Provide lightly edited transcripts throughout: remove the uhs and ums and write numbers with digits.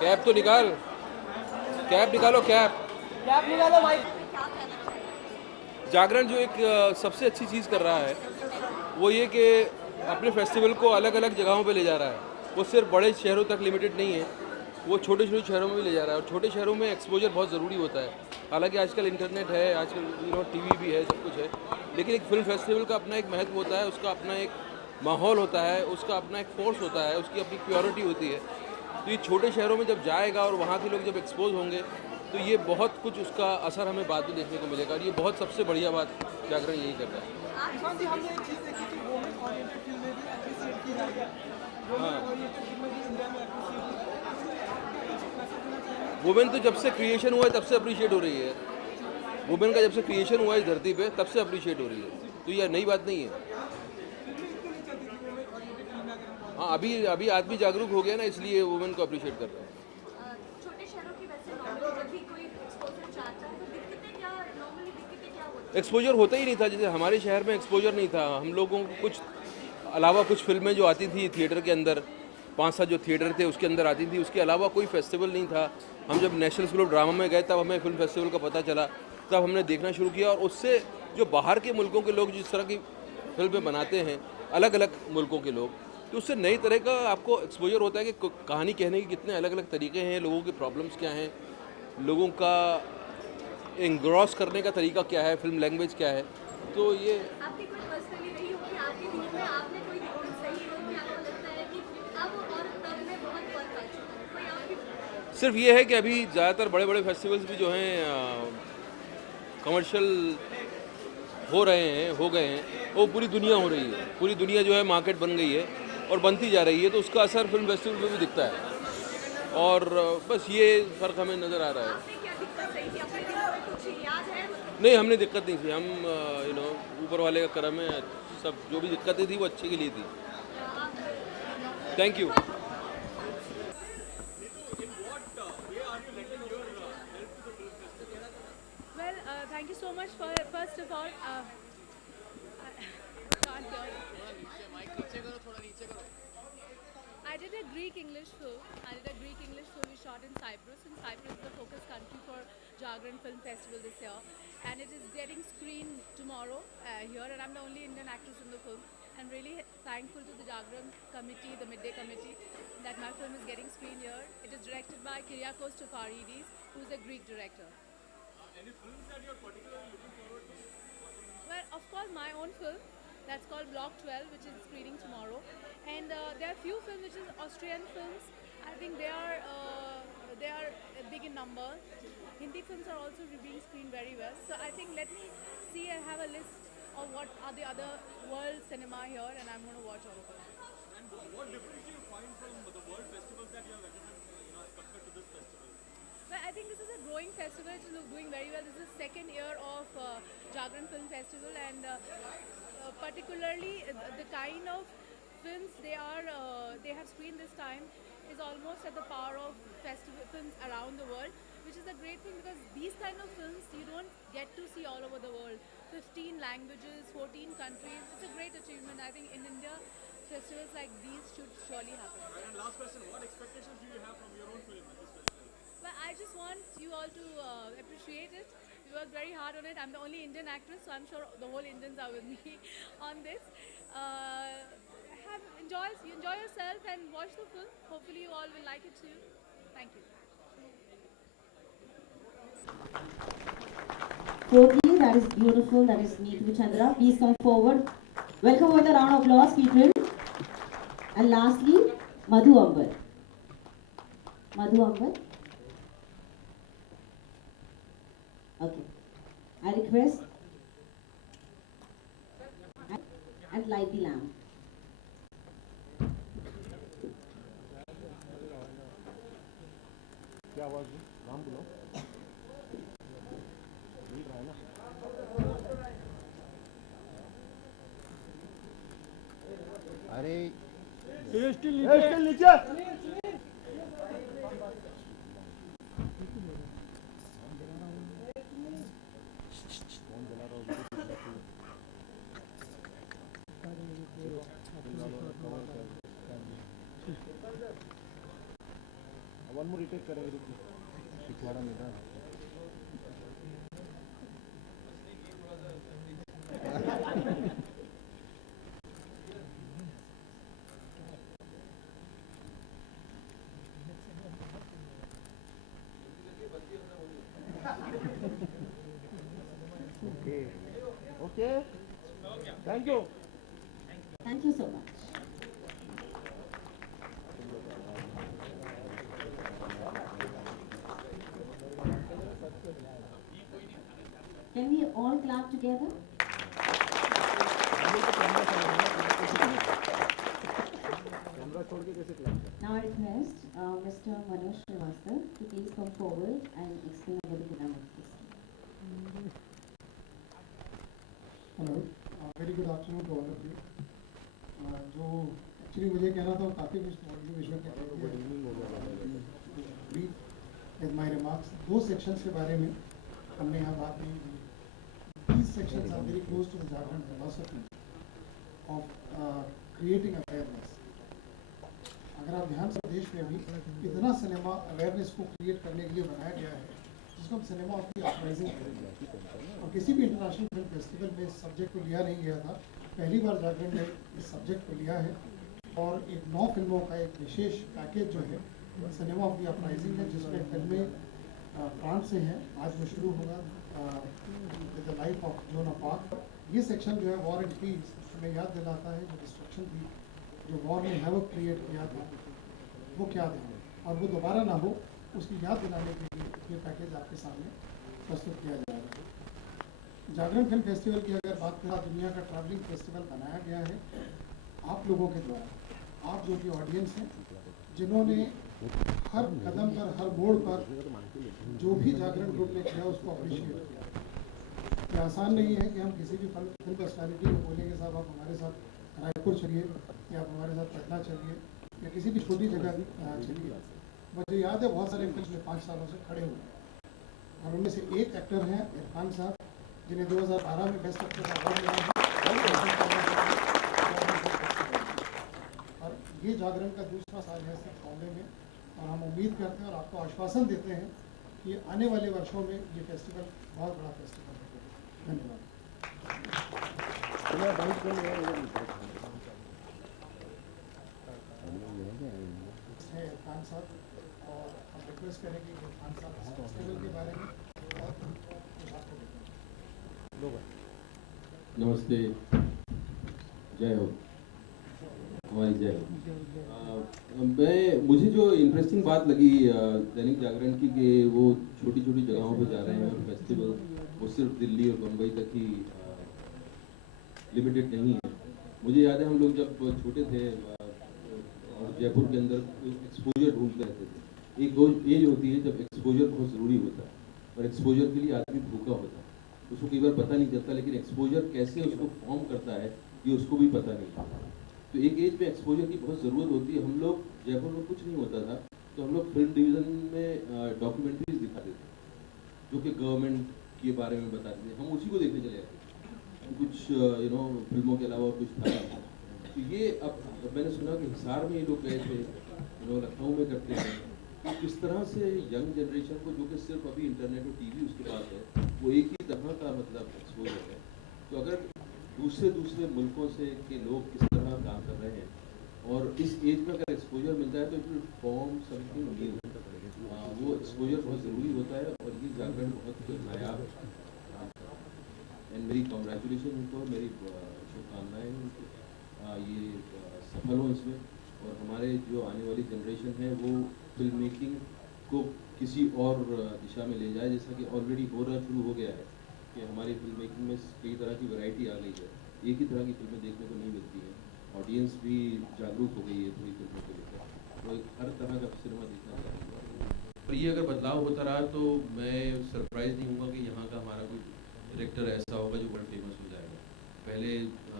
Cap तो निकाल, cap निकालो, कैप निकालो भाई। जागरण जो एक सबसे अच्छी चीज़ कर रहा है वो ये कि अपने फेस्टिवल को अलग अलग जगहों पे ले जा रहा है। वो सिर्फ बड़े शहरों तक लिमिटेड नहीं है, वो छोटे छोटे शहरों में भी ले जा रहा है। और छोटे शहरों में एक्सपोजर बहुत ज़रूरी होता है। हालांकि आजकल इंटरनेट है, आजकल टीवी भी है, सब कुछ है, लेकिन एक फिल्म फेस्टिवल का अपना एक महत्व होता है, उसका अपना एक माहौल होता है, उसका अपना एक फोर्स होता है, उसकी अपनी प्योरिटी होती है। तो ये छोटे शहरों में जब जाएगा और वहाँ के लोग जब एक्सपोज होंगे तो ये बहुत कुछ उसका असर हमें बाद में देखने को मिलेगा। और ये बहुत सबसे बढ़िया बात जागरण यही कर रहा है। हमने एक चीज़ देखी कि वुमेन ओरिएंटेड फिल्में भी अप्रिशिएट की जा रही है। वुमेन ओरिएंटेड फिल्में भी इंडिया में अप्रिशिएट की। वुमेन तो जब से क्रिएशन हुआ है तब से अप्रिशिएट हो रही है। वुमेन का जब से क्रिएशन हुआ है इस धरती पे तब से अप्रिशिएट हो रही है, तो ये नई बात नहीं है। हाँ, अभी अभी आदमी जागरूक हो गया ना, इसलिए वुमेन को अप्रिशिएट कर रहा है। छोटे शहरों की वैसे नॉर्मली जब भी कोई एक्सपोजर चाहता है तो दिक्कतें क्या होती एक्सपोजर होता ही नहीं था। जैसे हमारे शहर में एक्सपोजर नहीं था, हम लोगों को कुछ अलावा कुछ फिल्में जो आती थी थिएटर के अंदर, 5-7 जो थिएटर थे उसके अंदर आती थी, उसके अलावा कोई फेस्टिवल नहीं था। हम जब नेशनल स्कूल ऑफ ड्रामा में गए तब हमें फिल्म फेस्टिवल का पता चला, तब हमने देखना शुरू किया। और उससे जो बाहर के मुल्कों के लोग जिस तरह की फिल्में बनाते हैं, अलग अलग मुल्कों के लोग, तो उससे नई तरह का आपको एक्सपोजर होता है कि कहानी कहने के कितने अलग अलग तरीके हैं, लोगों के प्रॉब्लम्स क्या हैं, लोगों का एंग्रॉस करने का तरीका क्या है, फिल्म लैंग्वेज क्या है। तो ये आपकी कोई पर्सनली रही हो कि आपके जीवन में आपने कोई दिक्कत सही हो कि आपको लगता है कि अब और तब में बहुत फर्क आ चुका है, कोई आपकी? सिर्फ ये है कि अभी ज़्यादातर बड़े बड़े फेस्टिवल्स भी जो हैं कमर्शियल हो रहे हैं, हो गए हैं, वो पूरी दुनिया हो रही है। पूरी दुनिया जो है मार्केट बन गई है और बनती जा रही है, तो उसका असर फिल्म फेस्टिवल में भी दिखता है। और बस ये फ़र्क हमें नज़र आ रहा है। आपने क्या दिक्कत सही थी, अपने दिनों में कुछ याद है? नहीं, हमने दिक्कत नहीं थी। हम ऊपर वाले का करम है, सब जो भी दिक्कतें थी वो अच्छे के लिए थी। Thank you. Well, thank you so much for first of all. Can't hear you. I did a Greek English film. I did a Greek English film we shot in Cyprus, and Cyprus is the focus country for Jagran Film Festival this year. And it is getting screened tomorrow here, and I'm the only Indian actress in the film. I'm really thankful to the Jagran committee, the midday committee, that my film is getting screened here. It is directed by Kyriakos Tokaridis, who's a Greek director. Any films that you're particularly looking forward to? Well, of course, my own film that's called Block 12, which is screening tomorrow. And there are few films which is Austrian films. I think they are big in number. Hindi films are also being screened very well. So I think let me see and have a list of what are the other world cinema here, and I'm going to watch all of them. And what difference do you find from the world festivals that you have attended, as compared to this festival? Well, I think this is a growing festival. It is doing very well. This is the second year of Jagran Film Festival, and particularly the kind of films they have screened this time is almost at the power of festival films around the world, which is a great thing because these kind of films you don't get to see all over the world. 15 languages, 14 countries. It's a great achievement. I think in India, festivals like these should surely happen. And last question, what expectations do you have from your own film at this festival? But I just want you all to appreciate it. We worked very hard on it. I'm the only Indian actress, so I'm sure the whole Indians are with me on this. Enjoy yourself and watch the film. Hopefully, you all will like it too. Thank you. Fourthly, that is beautiful, that is Neetu Chandra. Please come forward. Welcome with a round of applause, people. And lastly, Madhu Ambar. Madhu Ambar. Okay. I request and light the lamp. क्या आवाज है? नाम बुलाओ। मिल रहा है ना? अरे still नीचे कौन जला रहा होगा? वन मोर रिटेक करेंगे पिछवाड़ा में ना Okay. Thank you. Thank you so much. Can we all clap together? Now I request Mr. Manoj Srivastava to please come forward and explain about the dynamic system. Hello very good afternoon to all of you जो actually मुझे कहना था वो काफ़ी विषय with my remarks दो sections के बारे में हमने यहाँ बात नहीं की. These sections are very close to the Jagran philosophy of creating awareness. अगर आप ध्यान से देश में भी इतना सिनेमा अवेयरनेस को क्रिएट करने के लिए बनाया गया है जिसको हम सिनेमा ऑफ द अपराइजिंग करेंगे. और किसी भी इंटरनेशनल फिल्म फेस्टिवल में इस सब्जेक्ट को लिया नहीं गया था. पहली बार जागरण ने इस सब्जेक्ट को लिया है और एक 9 फिल्मों का एक विशेष पैकेज जो है सिनेमा ऑफ द अपराइजिंग है जिसमें फिल्में फ्रांस से हैं. आज जो शुरू होगा with the life of zone of arc. ये सेक्शन जो है वॉर एंड पीस हमें याद दिलाता है जो डिस्ट्रक्शन थी, जो वॉर ने हैवक क्रिएट किया था वो क्या था और वो दोबारा ना हो उसकी याद दिलाने के लिए ये पैकेज आपके सामने प्रस्तुत किया जाएगा. जागरण फिल्म फेस्टिवल की अगर बात करें दुनिया का ट्रैवलिंग फेस्टिवल बनाया गया है आप लोगों के द्वारा. आप जो कि ऑडियंस हैं जिन्होंने हर कदम पर हर मोड़ पर जो भी जागरण ग्रुप ने किया उसको अप्रिशिएट किया. ये आसान नहीं है कि हम किसी भी फिल्म पर्सनैलिटी को बोलेंगे साहब आप हमारे साथ रायपुर चलिए या आप हमारे साथ पटना चलिए या किसी भी छोटी जगह चलिए. मुझे याद है बहुत सारे फिल्म में 5 सालों से खड़े हुए और उनमें से एक एक्टर हैं इरफान साहब जिन्हें 2012 में बेस्ट एक्टर का अवार्ड मिला है. और ये जागरण का दूसरा साल है सिर्फ बॉम्बे में और हम उम्मीद करते हैं और आपको आश्वासन देते हैं कि आने वाले वर्षों में ये फेस्टिवल बहुत बड़ा फेस्टिवल है. धन्यवाद. है इरफान साहब और हम रिक्वेस्ट करेंगे कि इरफान साहब इस फेस्टिवल के बारे में और कुछ आपको बताएं. नमस्ते, जय हो, हमारी जय हो. मुझे जो इंटरेस्टिंग बात लगी दैनिक जागरण की कि वो छोटी छोटी जगहों पे जा रहे हैं और फेस्टिवल वो सिर्फ दिल्ली और मुंबई तक ही लिमिटेड नहीं है. मुझे याद है हम लोग जब छोटे थे और जयपुर के अंदर एक्सपोजर ढूंढते रहते थे. एक वो एज होती है जब एक्सपोजर बहुत ज़रूरी होता है और एक्सपोजर के लिए आदमी भूखा होता है. उसको कई बार पता नहीं चलता लेकिन एक्सपोजर कैसे उसको फॉर्म करता है ये उसको भी पता नहीं चलता. तो एक एज में एक्सपोजर की बहुत ज़रूरत होती है. हम लोग जयपुर में कुछ नहीं होता था तो हम लोग फिल्म डिवीज़न में डॉक्यूमेंट्रीज दिखाते थे जो कि गवर्नमेंट के बारे में बताते थे. हम उसी को देखने चले जाते थे. कुछ फिल्मों के अलावा कुछ था. तो ये अब मैंने सुना कि हिसार में ये लोग गए थे, लखनऊ में करते हैं. तो किस तरह से यंग जनरेशन को जो कि सिर्फ अभी इंटरनेट और टीवी उसके पास है वो एक ही तरह का मतलब एक्सपोजर है. तो अगर दूसरे मुल्कों से के लोग किस तरह काम कर रहे हैं और इस एज में अगर एक्सपोजर मिलता है तो it will form something new. वो एक्सपोजर बहुत ज़रूरी होता है और ये जागरण बहुत नायाब एंड मेरी कॉन्ग्रेचुलेशन उनको, मेरी शुभकामनाएँ उनको. ये सफल हो इसमें और हमारे जो आने वाली जनरेशन है वो फिल्म मेकिंग को किसी और दिशा में ले जाए जैसा कि ऑलरेडी शुरू हो गया है कि हमारी फिल्म मेकिंग में कई तरह की वैरायटी आ गई है. एक ही तरह की फिल्में देखने को नहीं मिलती हैं. ऑडियंस भी जागरूक हो गई है थोड़ी फिल्मों को लेकर. वो हर तरह का सिनेमा देखना चाहती है. और ये अगर बदलाव होता रहा तो मैं सरप्राइज़ नहीं हूँगा कि यहाँ का हमारा कोई डायरेक्टर ऐसा होगा जो वर्ल्ड फेमस हो जाएगा. पहले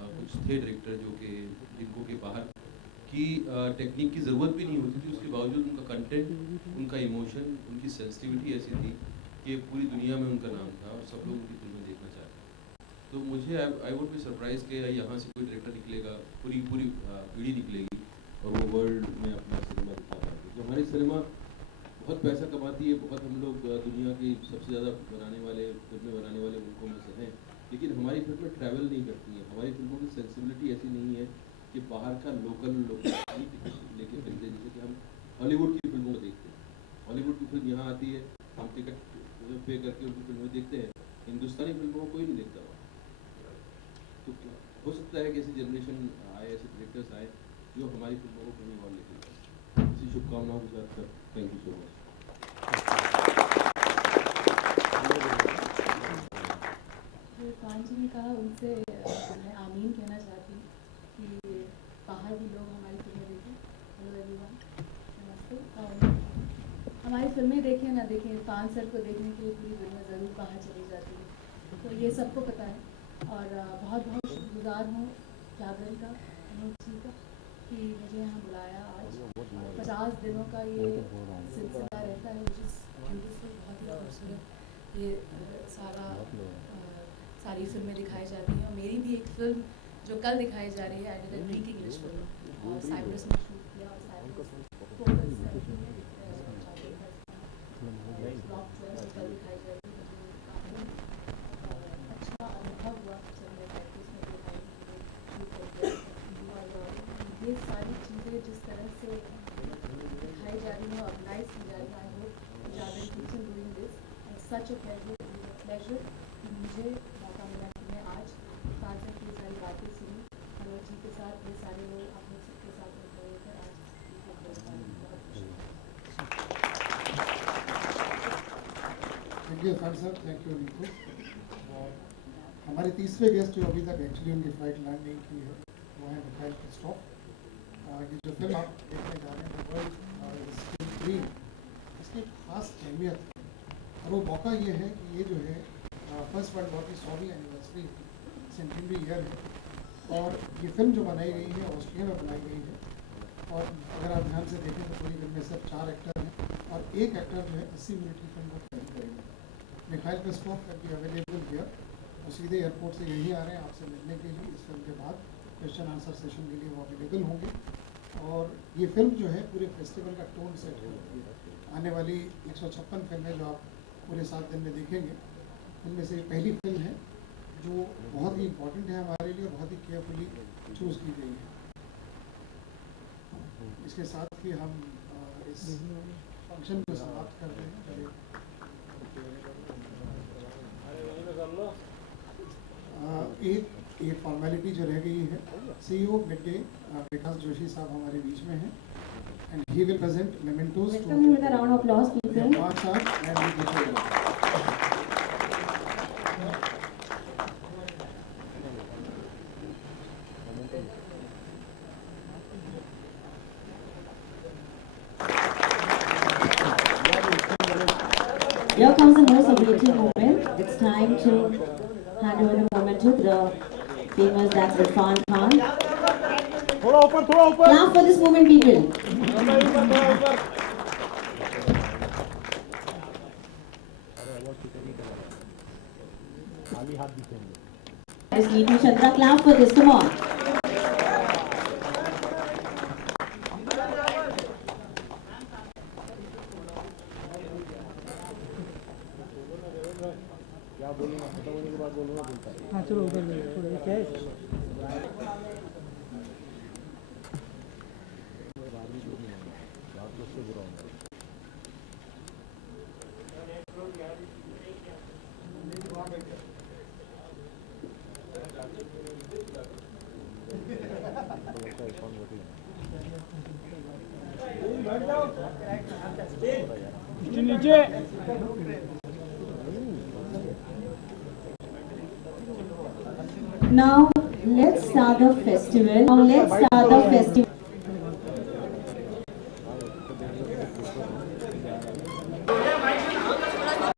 कुछ थे डायरेक्टर जो कि जिनको के बाहर की टेक्निक की ज़रूरत भी नहीं होती थी, उसके बावजूद उनका कंटेंट, उनका इमोशन, उनकी सेंसिटिविटी ऐसी थी कि पूरी दुनिया में उनका नाम था और सब लोग उनकी फिल्में देखना चाहते हैं. तो मुझे आई वुड बी सरप्राइज कि यहाँ से कोई डायरेक्टर निकलेगा, पूरी पीढ़ी निकलेगी और वो वर्ल्ड में अपना सिनेमा दिखा पाएगी। जो हमारी सिनेमा बहुत पैसा कमाती है, बहुत हम लोग दुनिया की सबसे ज़्यादा फिल्में बनाने वाले मुल्कों में से हैं, लेकिन हमारी फिल्में ट्रैवल नहीं करती हैं। हमारी फिल्मों की सेंसिबिलिटी ऐसी नहीं है कि बाहर का लोकल लोग लेके खरीदे, जैसे कि हम हॉलीवुड की फिल्मों को देखते हैं। हॉलीवुड की फिल्म यहाँ आती है, हम टिकट पे करके उनकी फिल्में देखते हैं, हिंदुस्तानी फिल्मों को कोई नहीं देखता वहाँ। तो हो सकता है कि ऐसी जनरेशन आए, ऐसे डायरेक्टर्स आए जो हमारी फिल्मों को कहीं और लेके जाए। इसी शुभकामनाओं के साथ sir, thank you so much. जो खान जी ने कहा उनसे मैं आमीन कहना चाहती हूँ कि बाहर भी लोग हमारी फिल्में देखें। हेलो एवरीवन, नमस्ते। और हमारी फिल्में देखें ना देखें, खान सर को देखने के लिए पूरी दुनिया ज़रूर बाहर चली जाती है, तो ये सबको पता है। और बहुत बहुत शुक्रगुजार हूँ जागरण का, अनूप जी का, कि मुझे यहाँ बुलाया आज। 50 दिनों का ये सिलसिला रहता है, जिस ब्यूटीफुल, बहुत ही खूबसूरत ये सारी फिल्में दिखाई जाती हैं। और मेरी भी एक फिल्म जो कल दिखाई जा रही है, I did a Greek English film, और साइप्रस में शूट किया, और साइप्रस फोकस करके कल दिखाई जा रही है। काफ़ी अच्छा अनुभव हुआ जब मैं प्रैक्टिस में शूट करके, और ये सारी चीज़ें जिस तरह से दिखाई जा रही हैं, ऑर्गेनाइज की जा रही हैं, I hope Jagran keeps on doing this, such a pleasure कि मुझे मौका मिला कि मैं आज खान सर की सारी बातें सुनी, मनोज जी के साथ, ये सारे लोग आप लोग सबके साथ में खड़े होकर आज बहुत खुशी है। Thank you Khan sir, thank you Neetu. और हमारे तीसरे गेस्ट जो अभी तक एक्चुअली उनकी फ्लाइट लैंड नहीं की है, वो है मिखाइल क्रिस्टोफ। ये जो फिल्म आप देखने जा रहे हैं, वर्ल्ड ग्रीन, इसकी एक खास अहमियत है, और वो मौका ये है कि ये जो है फर्स्ट वर्ल्ड वॉर की 100वीं एनिवर्सरी सेंचुरी ईयर है, और ये फिल्म जो बनाई गई है ऑस्ट्रिया में बनाई गई है। और अगर आप ध्यान से देखें तो पूरी फिल्म में सिर्फ 4 एक्टर हैं, और एक एक्टर जो है 80 मिनट की फिल्म को कैरी करेंगे। Mikhail Christophe can be available here, और सीधे एयरपोर्ट से यहीं आ रहे हैं आपसे मिलने के लिए। इस फिल्म के बाद क्वेश्चन आंसर सेशन के लिए वो अवेलेबल होंगे। और ये फिल्म जो है पूरे फेस्टिवल का टोन सेट करती है। आने वाली 156 फिल्में जो आप पूरे 7 दिन में देखेंगे, उनमें से पहली फिल्म है जो बहुत ही इम्पोर्टेंट है हमारे लिए, बहुत ही केयरफुली चूज़ की गई है। इसके साथ ही हम इस फंक्शन को समाप्त करते हैं। एक फॉर्मेलिटी जो रह गई है, CEO mid day Vikas Joshi साहब हमारे बीच में हैं, and he will present mementos to Welcome him with a round of applause, people. Here comes the most awaited moment. It's time to hand over the moment to the famous that's Irfan Khan. थोड़ा ऊपर, थोड़ा ऊपर। Clap for this moment, people. खाली हाथ दिखेंगे। Miss Neetu Chandra, clap for this. Come on. क्या बोलूँगा, खत्म होने के बाद बोलूँगा बोलता है। हाँ चलो उधर क्या है? नीचे Now let's start the festival.